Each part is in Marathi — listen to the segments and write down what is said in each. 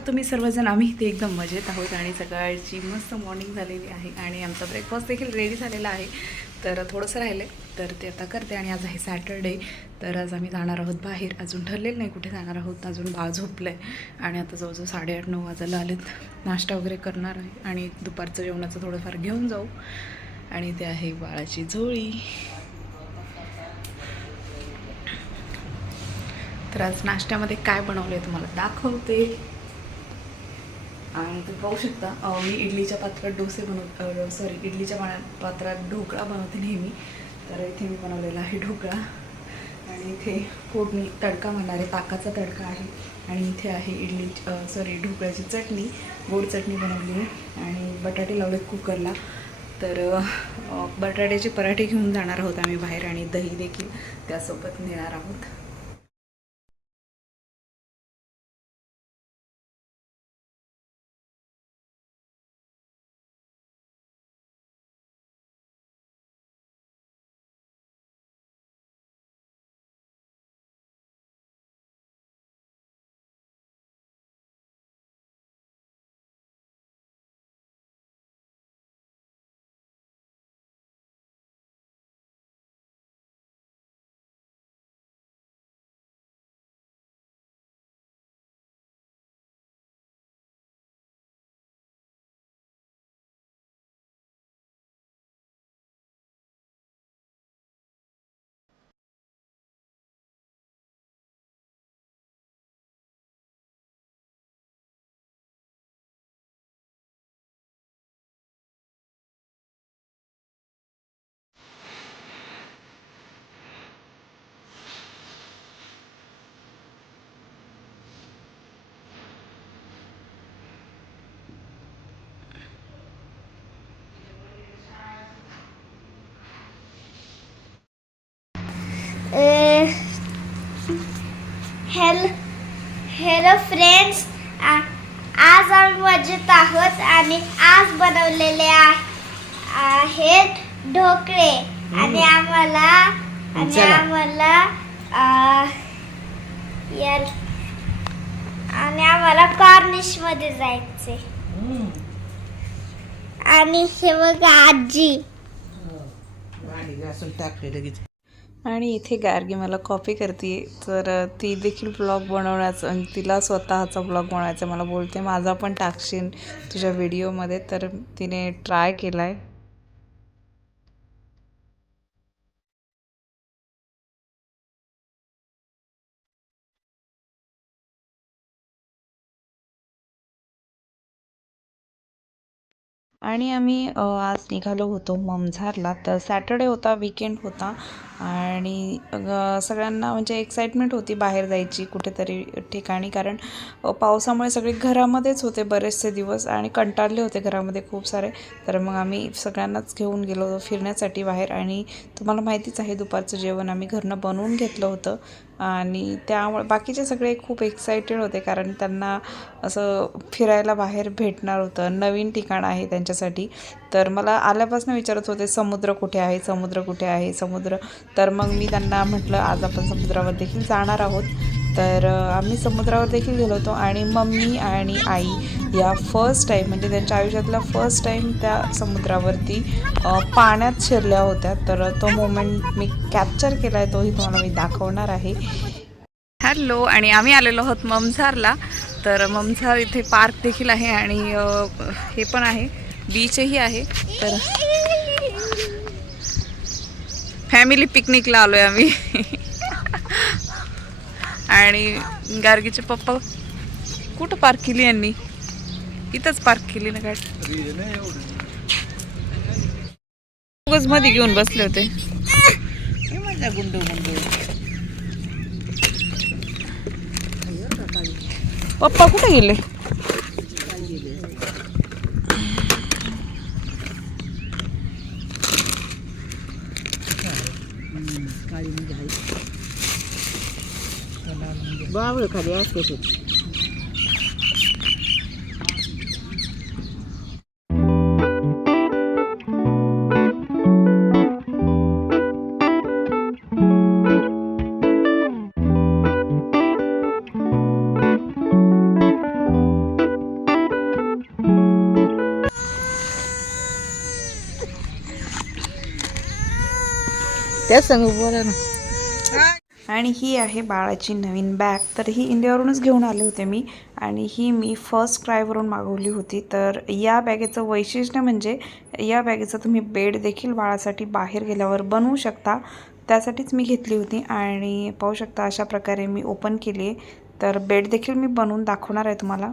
आहात तुम्ही सर्वजण आम्ही इथे एकदम मजेत आहोत आणि सकाळची मस्त मॉर्निंग झालेली आहे आणि आमचा ब्रेकफास्ट देखील रेडी झालेला आहे. तर थोडंसं राहिलं आहे तर ते आता करते आणि आज आहे सॅटरडे तर आज आम्ही जाणार आहोत बाहेर. अजून ठरलेलं नाही कुठे जाणार आहोत. अजून बाळ झोपलं आहे आणि आता जवळजवळ साडेआठ नऊ वाजायला आलेत. नाश्ता वगैरे करणार आहे आणि दुपारचं जेवणाचं थोडंफार घेऊन जाऊ. आणि ते आहे बाळाची झोळी. तर आज नाश्त्यामध्ये काय बनवलं आहे तुम्हाला दाखवते. आणि तुम्ही पाहू शकता मी इडलीच्या पात्रात डोसे बनव सॉरी इडलीच्या पाण्या- पात्रात ढोकळा बनवते नेहमी. तर इथे मी बनवलेला आहे ढोकळा. आणि इथे फोडणी तडका म्हणणार आहे ताकाचा तडका आहे. आणि इथे आहे इडली सॉरी ढोकळ्याची चटणी. गोड चटणी बनवली आहे. आणि बटाटे लावले कुकरला. तर बटाट्याचे पराठे घेऊन जाणार आहोत आम्ही बाहेर आणि दही देखील त्यासोबत नेणार आहोत. हॅलो हॅलो फ्रेंड्स आज आम्ही मजेत आहोत. आणि आज बनवलेले आहेत ढोकळे. आणि आम्हाला आणि. आम्हाला आणि आम्हाला कॉर्निशमध्ये जायचे आणि हे बघा आजी. घासून टाकले लगेच. आणि इथे गार्गी मला कॉपी करते. तर ती देखील ब्लॉग बनवण्याचं आणि तिला स्वतःचा ब्लॉग बनवायचा मला बोलते माझा पण टाकशील तुझ्या व्हिडिओमध्ये. तर तिने ट्राय केला आहे आणि आम्ही आज निघालो होतो ममझारला. तर सॅटर्डे होता विकेंड होता. आणि सगळ्यांना म्हणजे एक्साइटमेंट होती बाहेर जायची कुठेतरी ठिकाणी. कारण पावसामुळे सगळे घरामध्येच होते बरेचसे दिवस आणि कंटाळले होते घरामध्ये खूप सारे. तर मग आम्ही सगळ्यांनाच घेऊन गेलो होतो फिरण्यासाठी बाहेर आणि तुम्हाला माहितीच आहे दुपारचं जेवण आम्ही घरनं बनवून घेतलं होतं. आणि त्यामुळे बाकीचे सगळे खूप एक्सायटेड होते कारण त्यांना असं फिरायला बाहेर भेटणार होतं. नवीन ठिकाण आहे त्यांच्यासाठी. तर मला आल्यापासून विचारत होते समुद्र कुठे आहे? समुद्र कुठे आहे? समुद्र. तर मग मी त्यांना म्हटलं आज आपण समुद्रावर देखील जाणार आहोत. तर आम्ही समुद्रावर देखील गेलो होतो आणि मम्मी आणि आई या फर्स्ट टाईम म्हणजे त्यांच्या आयुष्यातला फर्स्ट टाईम त्या समुद्रावरती पाण्यात शिरल्या होत्या. तर तो मोमेंट मी कॅप्चर केला आहे तोही तुम्हाला मी दाखवणार आहे. हॅलो आणि आम्ही आलेलो आहोत ममझारला. तर ममझार इथे पार्क देखील आहे आणि हे पण आहे. बीचही आहे. तर फॅमिली पिकनिकला आलो आहे आम्ही. आणि गार्गीचे पप्पा कुठं पार्क केली यांनी? इथंच पार्क केली ना गाडी उगाच मध्ये घेऊन बसले होते. माझा गुंड गुंड. पप्पा कुठे गेले? काळी म्हणजे आहे त्या सांग बोला ना आणि ही आहे बाळाची नवीन बॅग तर ही इंडियावरूनच घेऊन आले होते मी. आणि ही मी फर्स्ट क्रायवरून मागवली होती. तर या बॅगेचं वैशिष्ट्य म्हणजे या बॅगेचं तुम्ही बेड देखील बाळासाठी बाहेर गेल्यावर बनवू शकता. त्यासाठीच मी घेतली होती. आणि पाहू शकता अशा प्रकारे मी ओपन केली आहे. तर बेड देखील मी बनवून दाखवणार आहे तुम्हाला.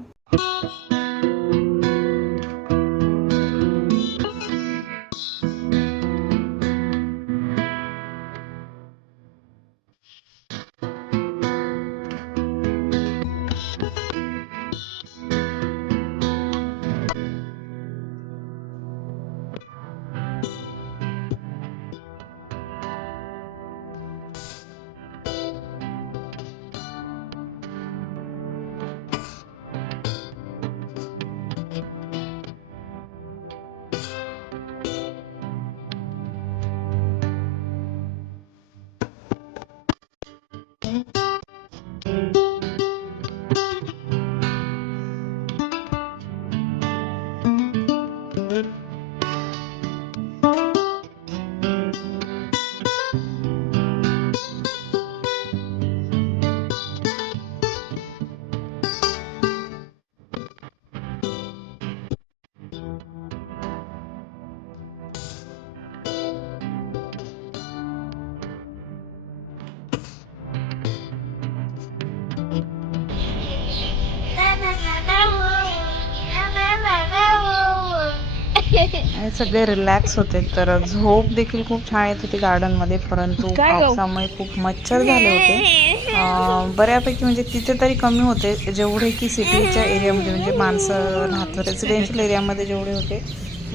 आणि सगळे रिलॅक्स होते. तर झोप देखील खूप छान येत होती गार्डनमध्ये परंतु? पावसामुळे खूप मच्छर झाले होते. बऱ्यापैकी म्हणजे तिथे तरी कमी होते जेवढे की सिटीच्या एरियामध्ये म्हणजे माणसं राहत रेसिडेन्शियल एरियामध्ये जेवढे होते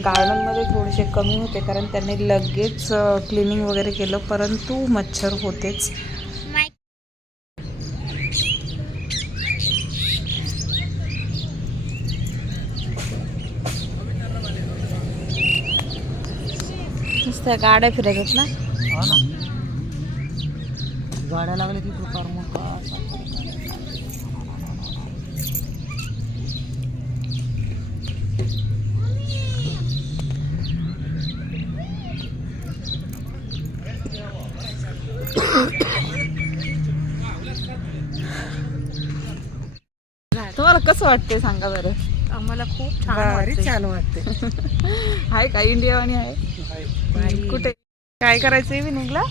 गार्डनमध्ये थोडेसे कमी होते कारण त्यांनी लगेच क्लिनिंग वगैरे केलं परंतु मच्छर होतेच. नुसत्या गाड्या फिरत ना. गाड्या लागल्या प्रकार मग तुम्हाला कसं वाटतंय सांगा बरं? आम्हाला खूप भारी छान वाटते आहे का इंडिया आणि आहे कुठे? काय करायचं इव्हिनिंगला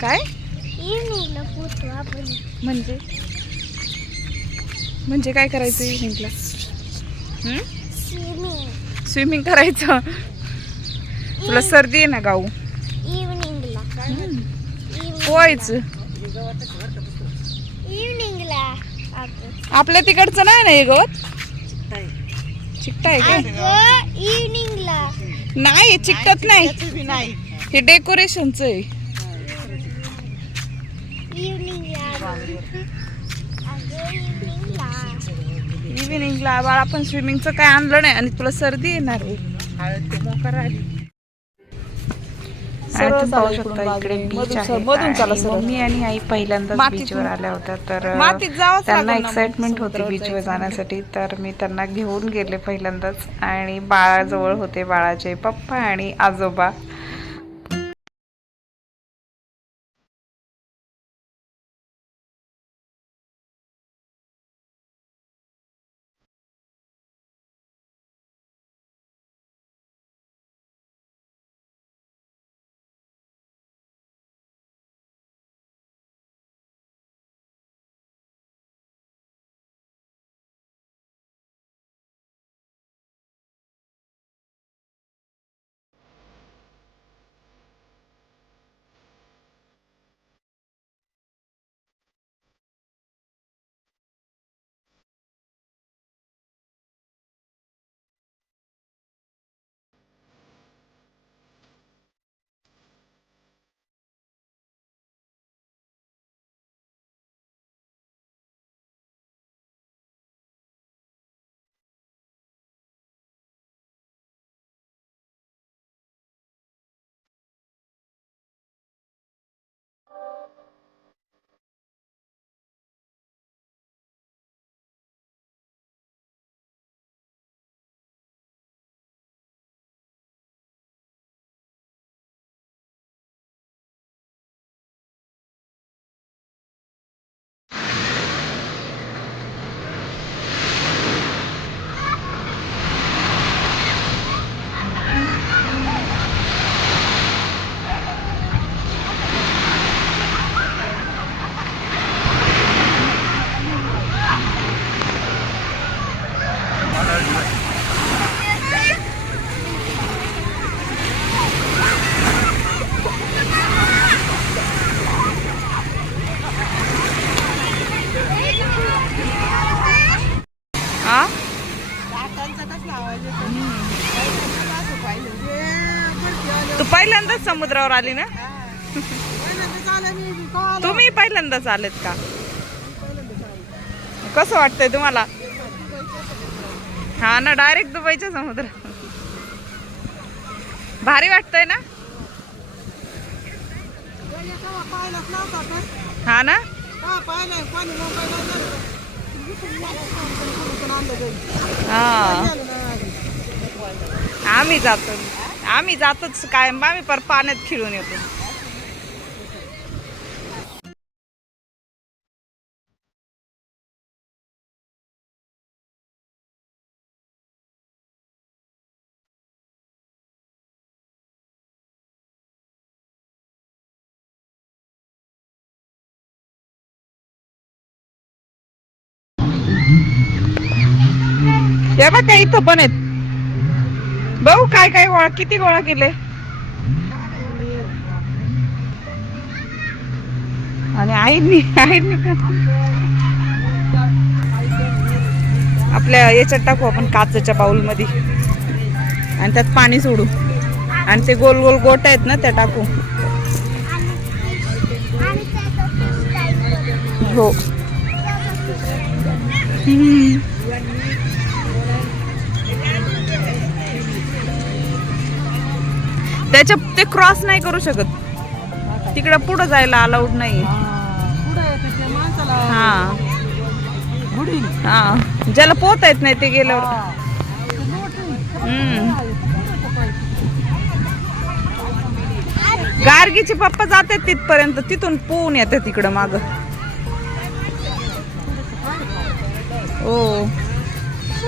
काय? इव्हनिंगला पोचू आपण म्हणजे? म्हणजे काय करायचं इव्हिनिंगला स्विमिंग. स्विमिंग करायचं. तुला सर्दी आहे ना गाऊ? इव्हनिंगला पोहायचं. आपल्या तिकडचं नाही ना हे गवत? चिकट आहे काय अगं इव्हनिंगला नाही चिकटत नाही नाही. हे डेकोरेशनच आहे. इव्हनिंगला अगं इव्हनिंगला इव्हिनिंगला बाळा आपण स्विमिंगचं काय आणलं नाही आणि तुला सर्दी येणार आहे. हळद ते मोकर आणि सरळ पाहू शकता इकडे. बीच आहे. मम्मी आणि आई पहिल्यांदाच बीचवर आल्या होत्या तर त्यांना एक्साइटमेंट होती बीचवर म्हणजे. जाण्यासाठी तर मी त्यांना घेऊन गेले पहिल्यांदाच आणि बाळाजवळ होते बाळाचे पप्पा आणि आजोबा समुद्रावर आली ना? तुम्ही पहिल्यांदाच आलेत का? कसं वाटतंय तुम्हाला? हा ना डायरेक्ट दुबईच्या समुद्र भारी वाटतंय ना? हा ना? हा आम्ही जातो. आम्ही जातोच कायम. आम्ही पर पाण्यात खिळून येतो. हे बघ इथं पण आहेत. भाऊ काय काय गोळा किती गोळा केले? आणि आईनी आईनी आपल्या याच्यात टाकू आपण काचच्या बाउलमध्ये आणि त्यात पाणी सोडू. आणि ते गोल गोल गोट आहेत ना त्या टाकू. हो. त्याच्या ते क्रॉस नाही करू शकत. तिकडे पुढे जायला अलाउड नाही. हा हा. ज्याला पोहता येत नाही ते गेल्यावर. गार्गीचे पप्पा जातात तिथपर्यंत. तिथून पोहून येतात तिकडं माग. ओ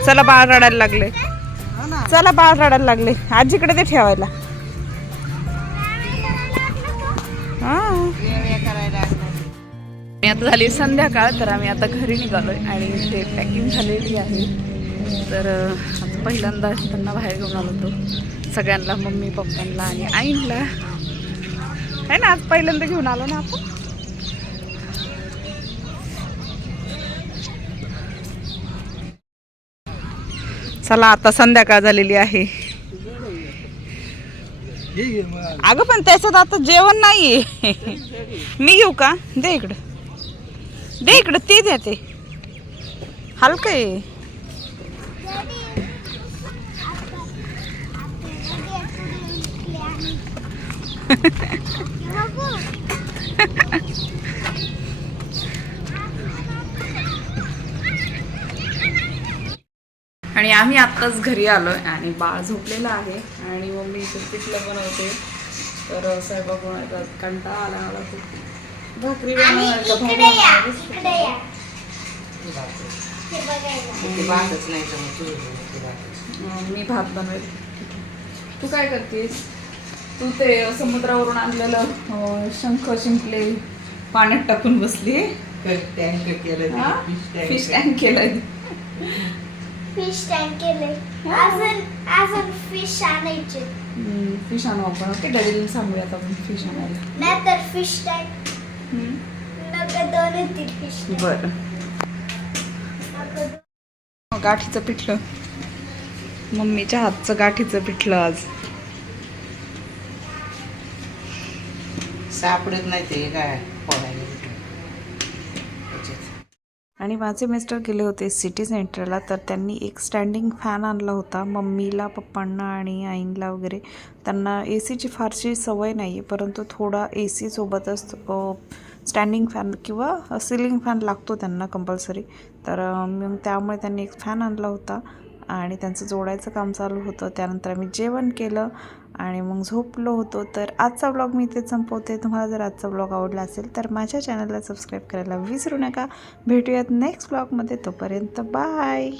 चला बाळ रडायला लागले. चला बाळ रडायला लागले. आजीकडे ते ठेवायला. आणि आता झाली संध्याकाळ तर आम्ही आता घरी निघालोय आणि ते पॅकिंग झालेली आहे. तर आता पहिल्यांदा त्यांना बाहेर घेऊन आलो होतो. सगळ्यांना मम्मी पप्पांना आणि आईंला आहे ना आज पहिल्यांदा घेऊन आलो ना आपण? चला आता संध्याकाळ झालेली आहे. अगं पण त्याच्यात आता जेवण नाहीये. मी घेऊ का? दे इकडं. दे इकडं ते द्या ते. हलकं आहे. आणि आम्ही आत्ताच घरी आलोय आणि बाळ झोपलेलं आहे आणि मम्मी इथे पिठलं बनवते. तर स्वयंपाक बनवायचा कंटाळा आला मला खूप. भाकरी हे अं, मी भात बनवेल. तू काय करतेस? तू ते समुद्रावरून आणलेलं शंख शिंपले पाण्यात टाकून बसली. फिश टँक केलंय फिश टँक केले अजून अजून फिश आणायचे. फिश आणू आपण. ओके डॅडीला सांगूयात आपण फिश आणायला. नाहीतर फिश टँक बरं. गाठीचं पिठलं. मम्मीच्या हातचं गाठीचं पिठलं आज. सापडत नाही ते काय. आणि माझे मिस्टर गेले होते सिटी सेंटरला तर त्यांनी एक स्टँडिंग फॅन आणला होता. मम्मीला पप्पांना आणि आईंला वगैरे. त्यांना ए सीची फारशी सवय नाही आहे परंतु थोडा ए सीसोबतच स्टँडिंग फॅन किंवा सिलिंग फॅन लागतो त्यांना कंपल्सरी तर मग त्यामुळे त्यांनी एक फॅन आणला होता आणि त्यांचं जोडायचं काम चालू होतं. त्यानंतर आम्ही जेवण केलं. आणि मग झोपलो होतो. तर आजचा ब्लॉग मी इथे संपवते. तुम्हाला जर आजचा ब्लॉग आवडला असेल तर माझ्या चॅनलला सबस्क्राईब करायला विसरू नका. भेटूयात नेक्स्ट ब्लॉगमध्ये तोपर्यंत बाय